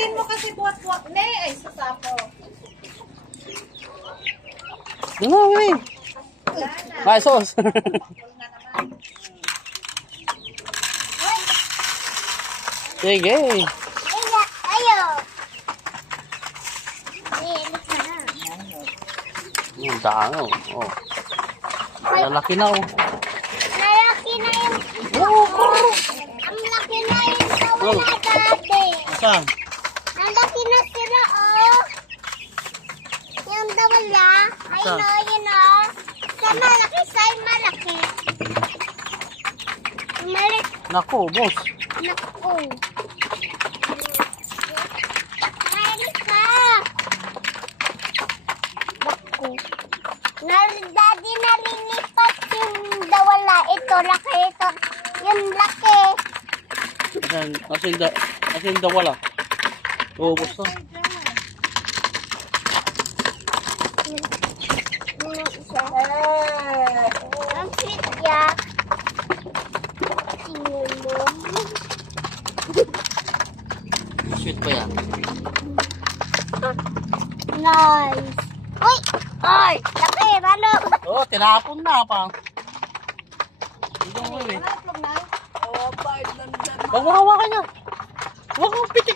Buhatin mo kasi buhat-buhat. Ne, ay sasapo. Dumi. Ay, sos. Sige. Ayo. Ang dano. Oh. Lalaki na oh. Malaki na yung ang laki na yung tawala dati. Saan? Ang laki na sila, oh. Yung tawala. Saan? Ayun, oh. Sa malaki, sa malaki. Malik. Nako, boss. Naku. Malik ka. Naku. Daddy, nalilipat yung dawala. Ito, laki ito. Yung laki. Asin daw wala. Oo, boss na. Yung isa. Ang sweet niya. Tingnan mo. Sweet pa yan. Nice. Uy! Ay! Laki, malo. Oo, tinapon na pa. Hindi mo eh. Huwag mo hawakan niya. Huwag mo pitik.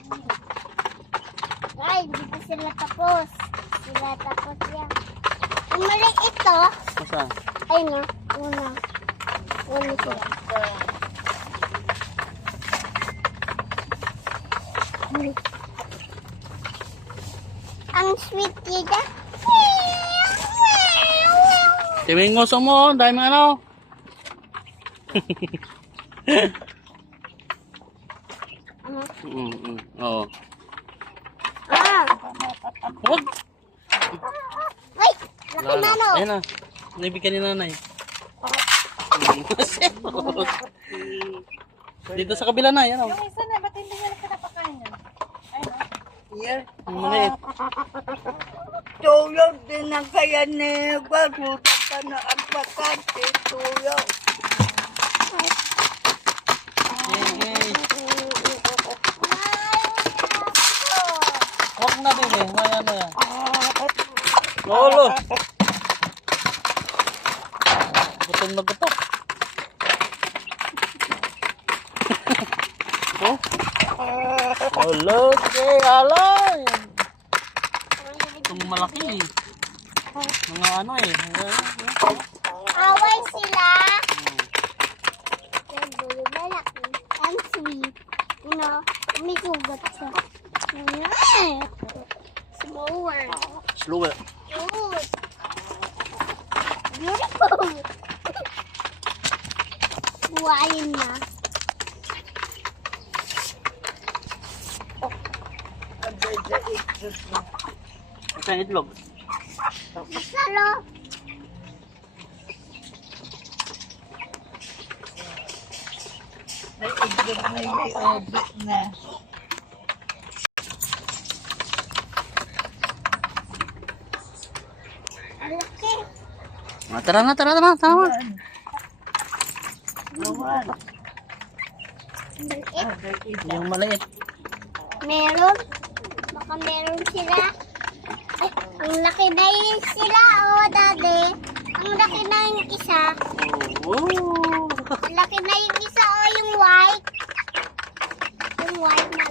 Ay, hindi pa sila tapos. Sila tapos yan. Ang mali ito. Saan? Ay no, una. Una sila. Ang sweet nila. Tingin mo sa mo, dahil mga ano. Oo. Ah! Huwag. Ay! Laki na no. Ayan na. Nabigyan ni nanay. Dito sa kabila na, yan o. Yung isa na, ba't hindi nila pinapakain yan? Ay, no? Yes. Ang maliit. Tulog din ang kaya ni Guadalupe ka na ang bakante. Tulog. Sige. Huwag na din eh. Maya na yan. Lolo. Gutom na gutom. Oh. Lolo. Okay, alay. Itong malaki eh. Mga ano eh. Away sila. Pero malaki. Ang sweet. You know, may sugat siya. Slower. Slower. Good. Beautiful. Buhayin na. Saan itlog? Masalo. May itlog na may obit na. Ang laki. Tara na, tara na. Tama. Naman. Maliit. Yung maliit. Meron. Baka meron sila. Ay, ang laki na yun sila, oh, daddy. Ang laki na yung isa. Oh. Ang laki na yung isa, oh, yung white. Yung white na